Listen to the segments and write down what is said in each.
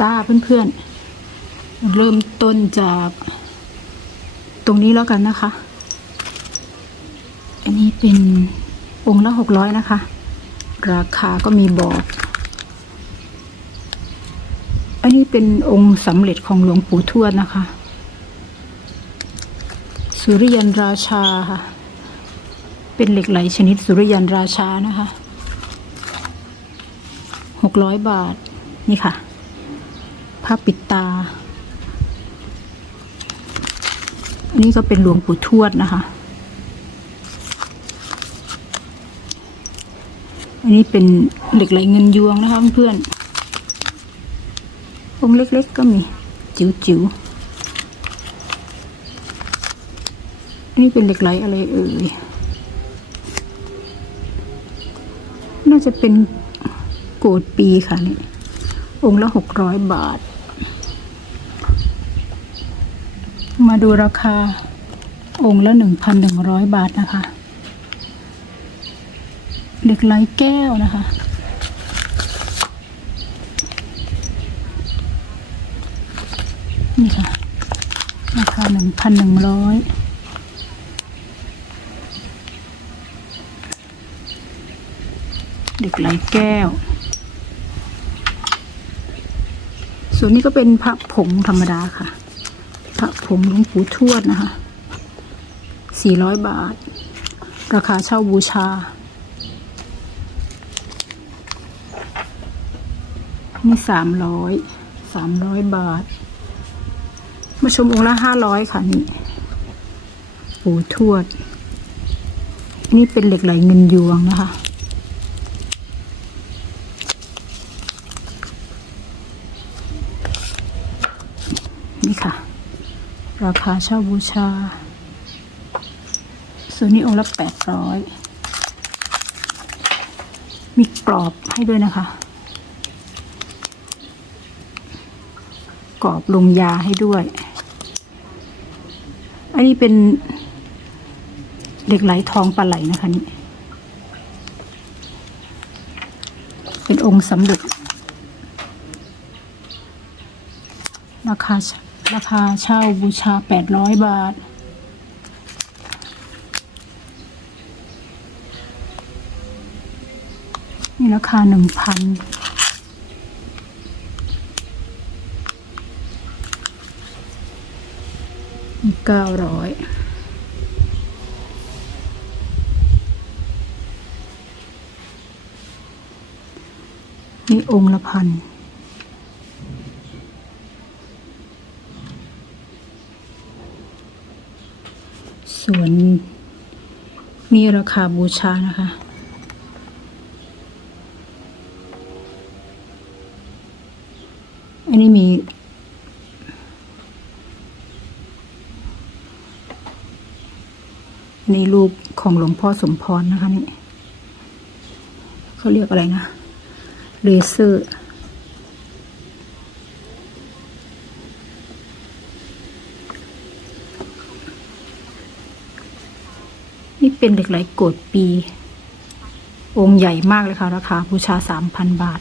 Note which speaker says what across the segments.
Speaker 1: จ้าเพื่อนๆ เริ่มต้นจากตรงนี้แล้วกันนะคะ อันนี้เป็นองค์ละหกร้อยนะคะ ราคาก็มีบอก อันนี้เป็นองค์สำเร็จของหลวงปู่ทวดนะคะ สุริยันราชาค่ะ เป็นเหล็กไหลชนิดสุริยันราชานะคะหกร้อยบาท นี่ค่ะ ผ้าปิดตา อันนี้ก็เป็นหลวงปู่ทวดนะคะ อันนี้เป็นเหล็กไหลเงินยวงนะคะเพื่อนๆองค์เล็กๆก็มีจิ๋วๆอันนี้เป็นเหล็กไหลอะไรเอ่ย น่าจะเป็นโกดปีค่ะนี่องค์ละหกร้อยบาท มาดูราคาองค์ละหนึ่งพันหนึ่งร้อยบาทนะคะเหล็กไหลแก้วนะคะ นี่ค่ะ ราคาหนึ่งพันหนึ่งร้อยเหล็กไหลแก้ว ส่วนนี้ก็เป็นพระผงธรรมดาค่ะ ระผงหลวงปู่ทวดนะคะสี่ร้อยบาท ราคาเช่าบูชา นี่สามร้อยสามร้อยบาท มาชมองค์ละห้าร้อยค่ะนี่ ปู่ทวด นี่เป็นเหล็กไหลเงินยวงนะคะนี่ค่ะ ราคาเช่าบูชาส่วนนี้องค์ละแปดร้อยมีกรอบให้ด้วยนะคะ กรอบลงยาให้ด้วย อันนี้เป็นเหล็กไหลทองปลาไหลนะคะนี่ เป็นองค์สำเร็จราคา ราคาเช่าบูชาแปดร้อยบาท นี่ราคาหนึ่งพันเก้าร้อยนี่องค์ละพัน ส่วน นี่ราคาบูชานะคะ อันนี้มีนนี้รูปของหลวงพ่อสมพรนะคะนี่เขาเรียกอะไรนะเลเซอร์ นี่เป็นเหล็กไหลโกดปี องค์ใหญ่มากเลยค่ะ ราคาบูชาสามพันบาท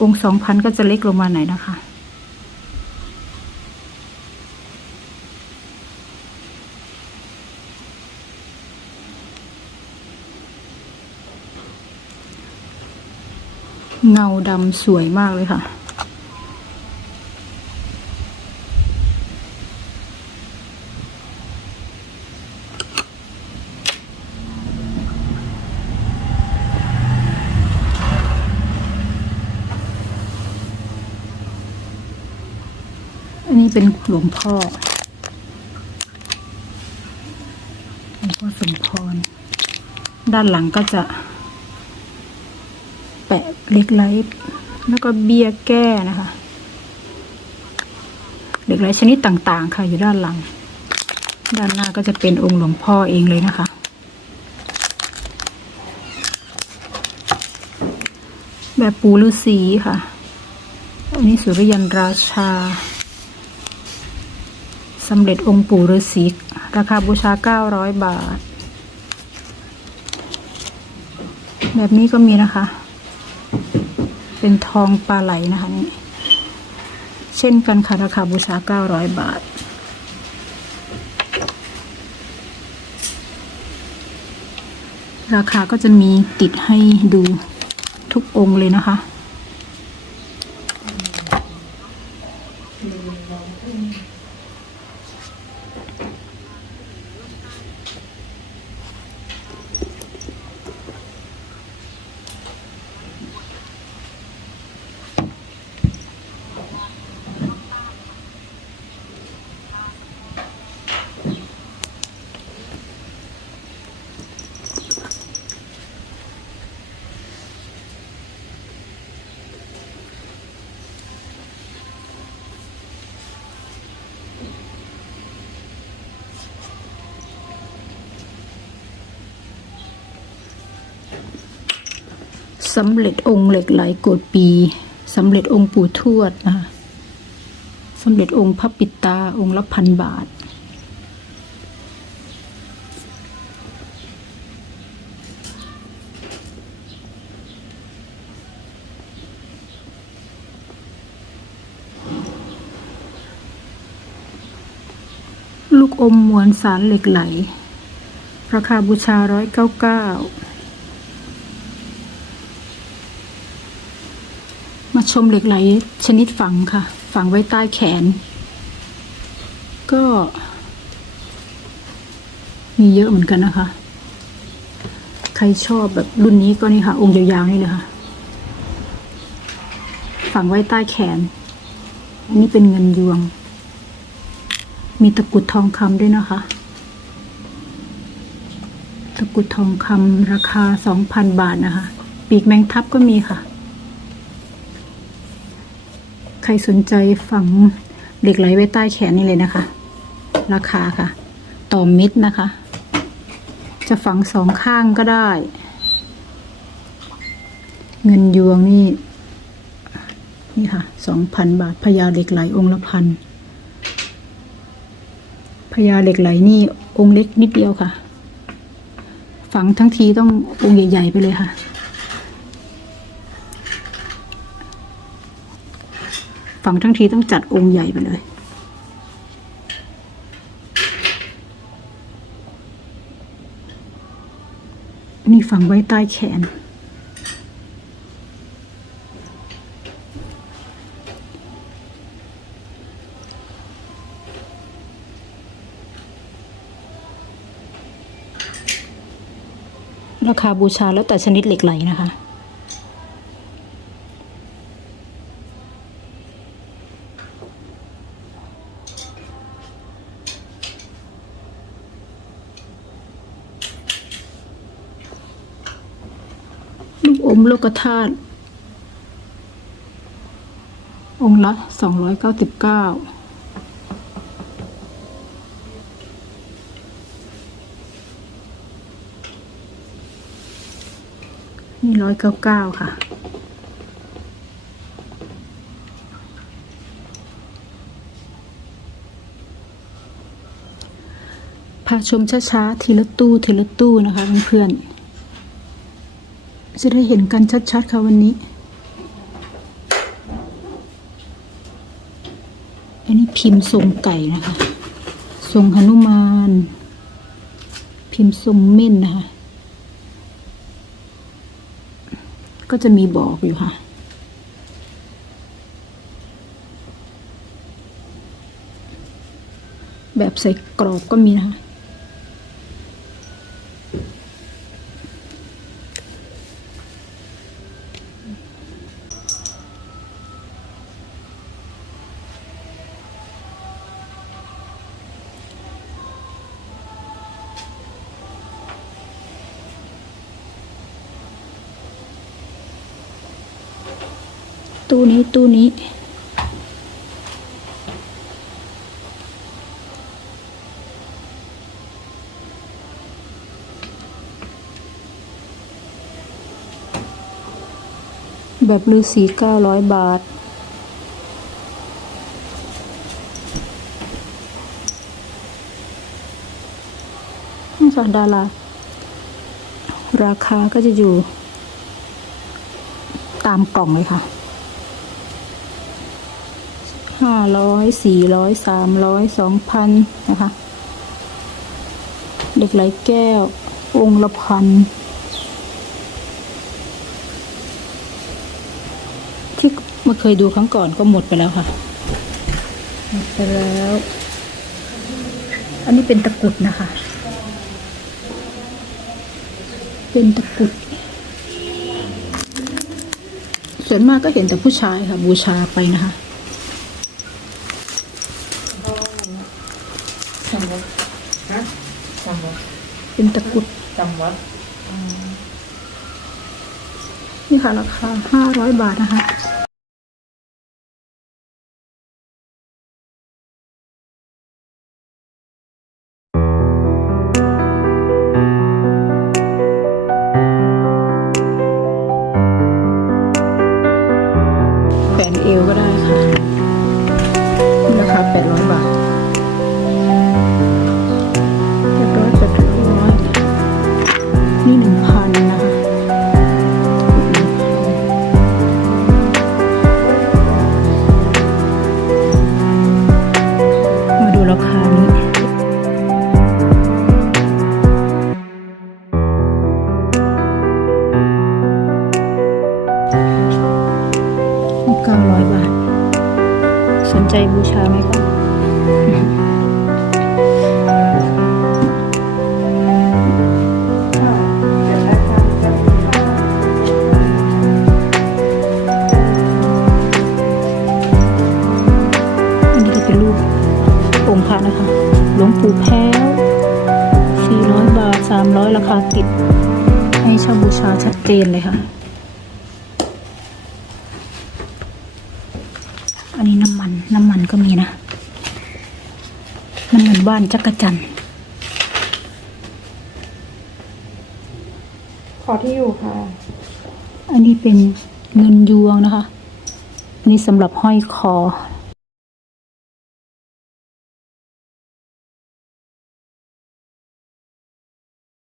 Speaker 1: องค์สองพันก็จะเล็กลงมาหน่อยนะคะเงาดำสวยมากเลยค่ะ เป็นหลวงพ่อหลวงพ่อสมพร ด้านหลังก็จะ แปะเล็กไลท์แล้วก็เบี้ยแก้นะคะเล็กไหลชนิดต่างๆ ค่ะ อยู่ด้านหลัง ด้านหน้าก็จะเป็นองค์หลวงพ่อเองเลยนะคะแบบปูฤาษีค่ะ อันนี้สุริยันราชา สำเร็จองค์ปู่ฤาษีราคาบูชา 900 บาท แบบนี้ก็มีนะคะ เป็นทองปลาไหลนะคะนี่เช่นกันค่ะ ราคาบูชา 900 บาท ราคาก็จะมีติดให้ดูทุกองค์เลยนะคะ สำเร็จองค์เหล็กไหลโกดปีสำเร็จองค์ปู่ทวดนะคะสำเร็จองค์พระปิตาองค์ละพันบาท ลูกอมมวลสารเหล็กไหล ราคาบูชาร้อยเก้าเก้า มา ชมเหล็กไหลชนิดฝังค่ะ ฝังไว้ใต้แขน ก็ มีเยอะเหมือนกันนะคะ ใครชอบแบบรุ่นนี้ก็นี่ค่ะ องค์ยาวๆนี่เลยค่ะ ฝังไว้ใต้แขน อันนี้เป็นเงินยวง มีตะกุดทองคำด้วยนะคะ ตะกุดทองคำราคาสองพันบาทนะคะ ปีกแมงทับก็มีค่ะ ใครสนใจฝังเหล็กไหลไว้ใต้แขนนี่เลยนะคะ ราคาค่ะ ต่อเม็ดนะคะ จะฝังสองข้างก็ได้ เงินยวงนี่ นี่ค่ะสองพันบาทพญาเหล็กไหลองค์ละพันพญาเหล็กไหลนี่องค์เล็กนิดเดียวค่ะ ฝังทั้งทีต้ององค์ใหญ่ ๆ ไปเลยค่ะ ฝังทั้งทีต้องจัดองค์ใหญ่ไปเลยนี่ฝังไว้ใต้แขน ราคาบูชาแล้วแต่ชนิดเหล็กไหลนะคะ ลูกอมโลกธาตุองค์ละสองร้อยเก้าสิบเก้านี่ร้อยเก้าเก้าค่ะ พาชมช้าๆ ทีละตู้ ทีละตู้นะคะเพื่อนๆ จะได้เห็นกันชัดๆค่ะวันนี้ อันนี้พิมพ์ทรงไก่นะคะ ทรงหนุมาน พิมพ์ทรงเม่นนะคะ ก็จะมีบอกอยู่ค่ะแบบใส่กรอบก็มีนะคะ ตู้นี้ตู้นี้ แบบลือสีเก้าร้อยบาทนี่ค่ะดาราราคาก็จะอยู่ตามกล่องเลยค่ะ ห้าร้อยสี่ร้อยสามร้อยสองพันนะคะเด็กไหลแก้ว องค์ละพันที่มาเคยดูครั้งก่อนก็หมดไปแล้วค่ะหมดไปแล้ว อันนี้เป็นตะกุดนะคะ เป็นตะกุด ส่วนมากก็เห็นแต่ผู้ชายค่ะ บูชาไปนะคะ
Speaker 2: จำวัดฮะจำวัด
Speaker 1: เป็นตะกรุด
Speaker 2: จำวัด
Speaker 1: นี่ค่ะราคาห้าร้อยบาทนะคะ วงปู่แพ้ว 400 บาท 300 ราคาติด ให้เช่าบูชาชัดเจนเลยค่ะ อันนี้น้ำมัน น้ำมันก็มีนะ มันเหมือนบ้านจักรจันทร์
Speaker 2: ขอที่อยู่ค่ะ
Speaker 1: อันนี้เป็นเงินยวงนะคะอันนี้สำหรับห้อยคอ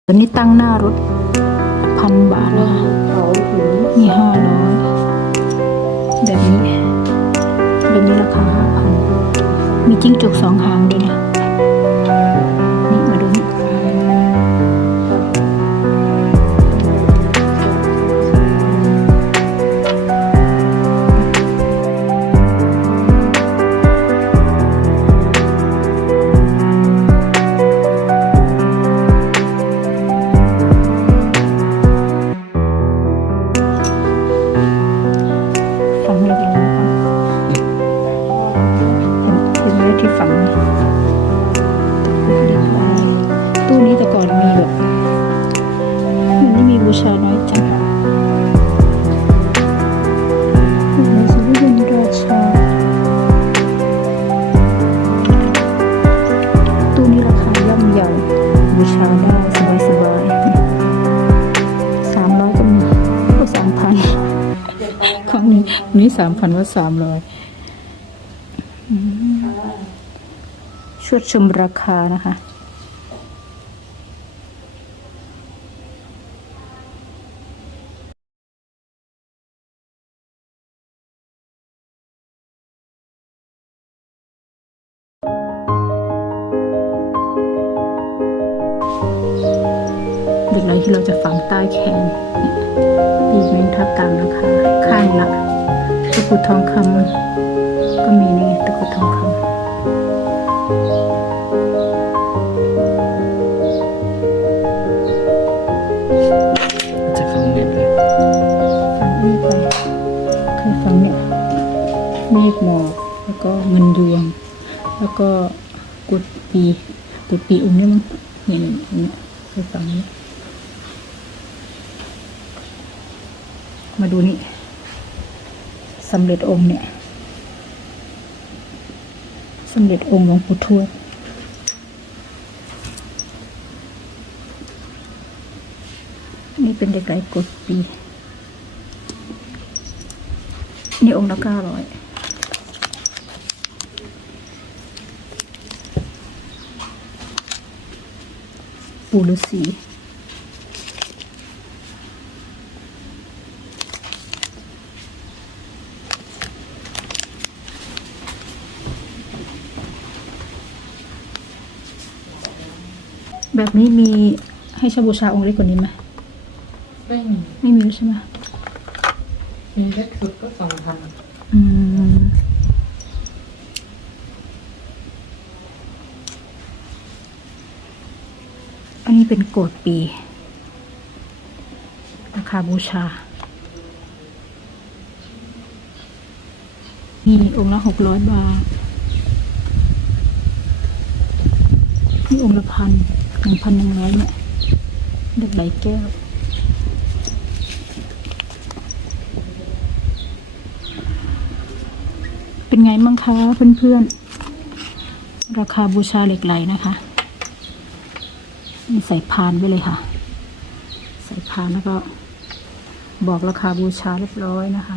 Speaker 1: ตอนนี้ตั้งหน้ารถพันบาทนะคะมีห้าร้อยแบบนี้แบบนี้ราคาห้าพันมีจิ้งจกสองหางด้วย นี้นี่สามพันว่าสามร้อยชวดชมราคานะคะ เมฆหมอกแล้วก็เงินยวง แล้วก็กุดปีกุดปีอุ้มนี่มั้งเนี่ยเนี่ยเนี่ยเคยฝังนี้ มาดูนี่สำเร็จองค์เนี่ยสำเร็จองค์หลวงปู่ทวดนี่เป็นเด็กไก่กดปี นี่องค์ละเก้าร้อย ปูฤษีแบบนี้มีให้ชาบูชาองค์เล็กกว่านี้ไหม
Speaker 2: ไม่มี
Speaker 1: ไม่มีใช่ไหม
Speaker 2: มีเล็กสุดก็สองพัน
Speaker 1: อืม โกดปี ราคาบูชานี่องค์ละหกร้อยบาทนี่องค์ละพันหนึ่งพันหนึ่งร้อยเนี่ยเด็กไหลแก้วเป็นไงมั่งคะเพื่อนๆ ราคาบูชาเหล็กไหลนะคะ นี่ใส่พานไปเลยค่ะ ใส่พานแล้วก็ บอกราคาบูชาเรียบร้อยนะคะ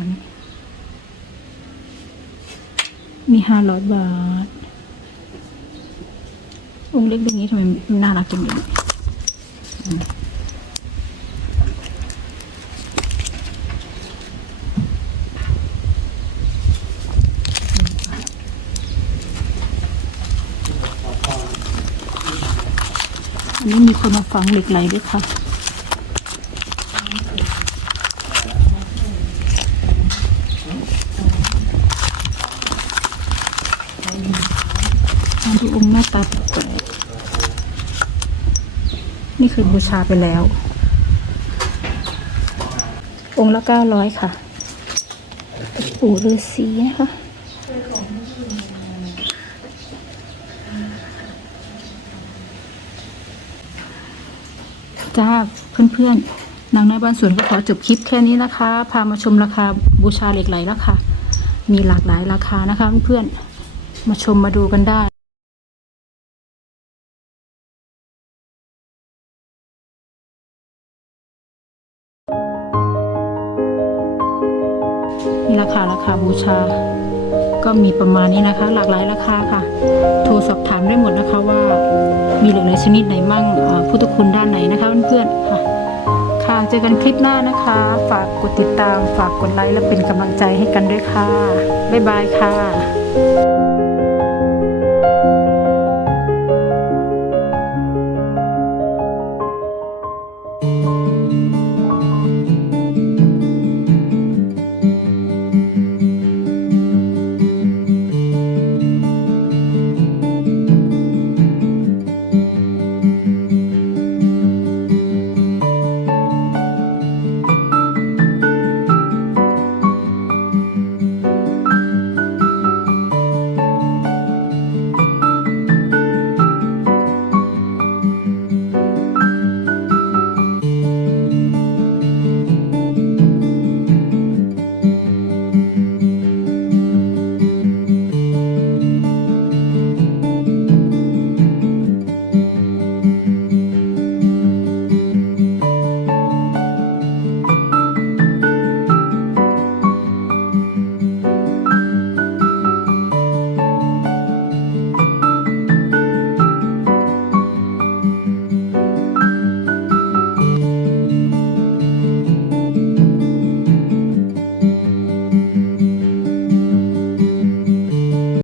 Speaker 1: มีห้าร้อยบาท องค์เล็กๆนี้ทำไมมันน่ารักจังเลย นนี้มีคนมาฝังเหล็กไหลด้วยค่ะดูองค์หน้าตาแปลกนี่คือบูชาไปแล้ว องค์ละเก้าร้อยค่ะปู่ฤาษีนะคะ จ้า เพื่อนๆ นางน้อยบ้านสวนก็ขอจบคลิปแค่นี้นะคะ พามาชมราคาบูชาเหล็กไหลแล้วค่ะมีหลากหลายราคานะคะเพื่อนๆ มาชมมาดูกันได้นี่ราคาราคาบูชา ก็มีประมาณนี้นะคะ หลากหลายราคาค่ะ โทรสอบถามได้หมดนะคะว่ามีหลายชนิดไหนมั่งเอ่อพุทธคุณด้านไหนนะคะเพื่อนๆค่ะ ค่ะ เจอกันคลิปหน้านะคะ ฝากกดติดตาม ฝากกดไลค์และเป็นกำลังใจให้กันด้วยค่ะ บ๊ายบายค่ะ